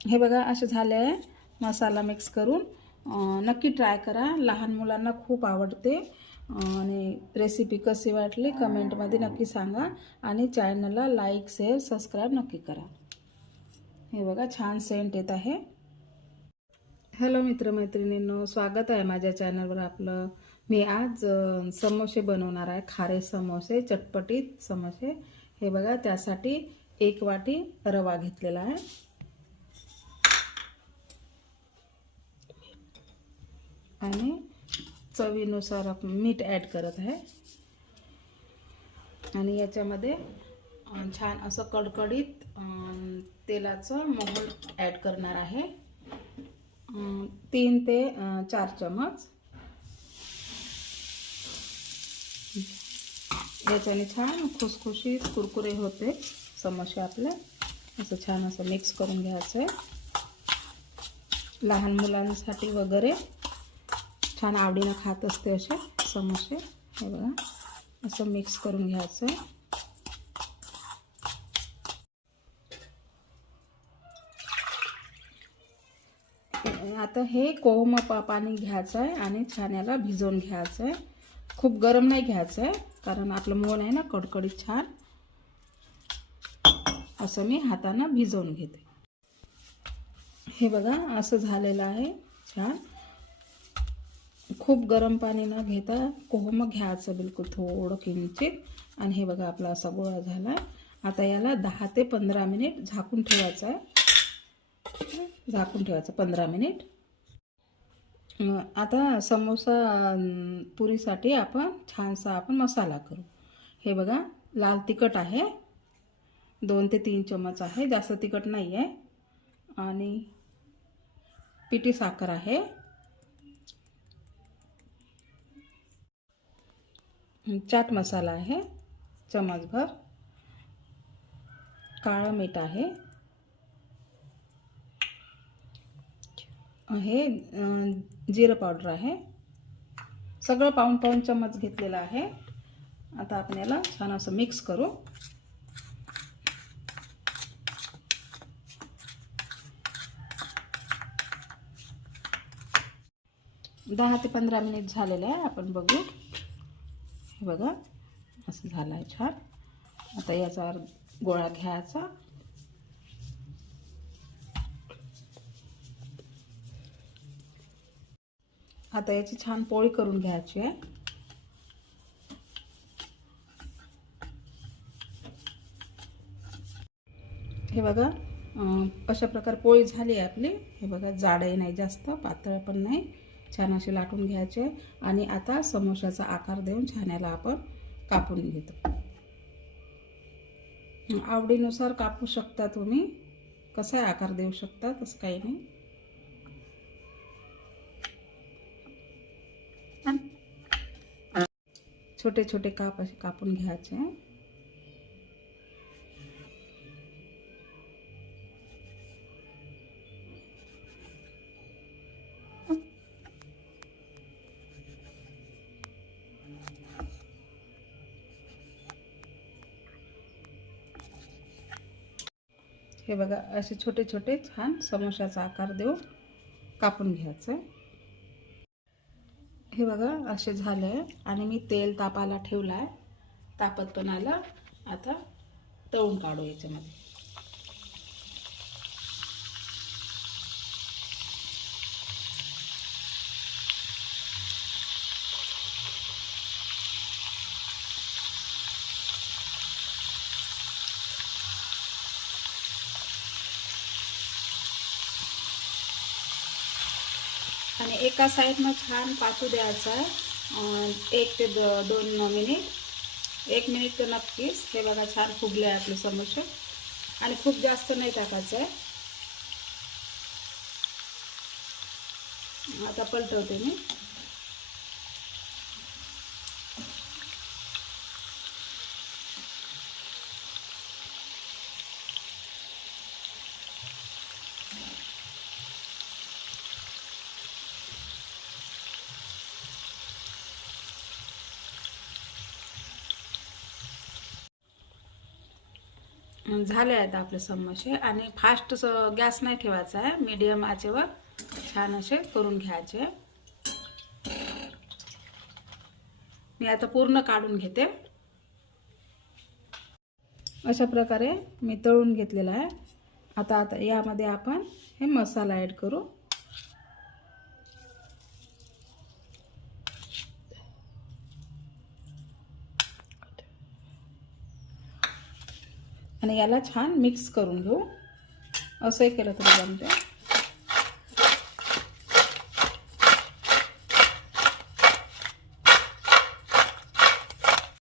हे बघा असं झाले आहे मसाला मिक्स करून नक्की ट्राय करा. लहान मुलांना खूप आवडते. आणि रेसिपी कशी वाटली कमेंटमध्ये नक्की सांगा. आणि चॅनलला लाईक शेअर सबस्क्राईब नक्की करा. हे बघा छान सेंट येत आहे. हॅलो मित्रमैत्रिणींनो स्वागत आहे माझ्या चॅनलवर आपलं. मी आज समोसे बनवणार आहे. खारे समोसे चटपटीत समोसे. हे बघा त्यासाठी एक वाटी रवा घेतलेला आहे. आणि चवीनुसार आपण मीठ ॲड करत आहे. आणि याच्यामध्ये छान असं कडकडीत तेलाचं मोहन ॲड करणार आहे. तीन ते चार चमच. याच्याने छान खुसखुशीत कुरकुरे होते समोसे आपले. असं छान असं मिक्स करून घ्यायचं आहे लहान मुलांसाठी वगैरे छान आवडीनं खात असते असे समोसे. हे बघा. असं मिक्स करून घ्यायचं आहे आता हे कोहम पा पाणी घ्यायचं आहे आणि छान याला भिजवून घ्यायचं आहे खूप गरम नाही घ्यायचं आहे कारण आपलं मोन आहे ना कडकडीत छान. असं मी हातानं भिजवून घेते. हे बघा असं झालेलं आहे. छान. खूप गरम पाणी न घेता कोहम घ्यायचं बिलकुल थोडं किंचित. आणि हे बघा आपला असा गोळा झाला. आता याला दहा ते पंधरा मिनिट झाकून ठेवायचं. आहे झाकून ठेवायचं पंधरा मिनिट. मग आता समोसा पुरीसाठी आपण छानसा आपण मसाला करू. हे बघा लाल तिखट आहे. दोन ते तीन चमच आहे. जास्त तिखट नाही आहे आणि पिठी साखर आहे. चाट मसाला आहे. चमचभर. काळं मीठ आहे. हे जिरं पावडर आहे. सगळं पाऊन पाऊन चम्मच घेतलेलं आहे. आता आपण याला छान असं मिक्स करू. दहा ते पंधरा मिनिट झालेलं आहे. आपण बघू. हे बघा असं झालं आहे छान. आता याचा गोळा घ्यायचा. आता याची छान पोळी करून घ्यायची आहे. हे बघा अशा प्रकारे पोळी झाली आहे आपली. हे बघा जाडही नाही जास्त पातळ पण नाही. छान असे लाटून घ्यायचे आणि आता समोशाचा आकार देऊन छान्याला आपण कापून घेतो. आवडीनुसार कापू शकता तुम्ही. कसा आकार देऊ शकता तसं काही नाही. छोटे छोटे काप असे कापून घ्यायचे. हे बघा असे छोटे छोटे छान समोशाचा आकार देऊन कापून घ्यायचं. हे बघा असे झाले आणि मी तेल तापाला ठेवलं आहे तापत पण आलं. आता तळून काढू याच्यामध्ये. आणि एका साईडनं छान पाचू द्यायचं आहे. एक ते द दोन मिनिट. एक मिनिट तर नक्कीच. हे बघा छान फुगले आहे आपलं समोसे आणि खूप जास्त नाही टाकायचं आहे आता पलटवते मी. झाले आहेत आपले समोसे. आणि फास्ट गॅस नाही ठेवायचा आहे. मीडियम आचेवर छान असे करून घ्यायचे. मी आता पूर्ण काढून घेते. अशा प्रकारे मी तळून घेतलेला आहे. आता आता यामध्ये आपण हे मसाला ॲड करू. आणि याला छान मिक्स करून घेऊ. असंही केलं तरी जमते म्हणजे.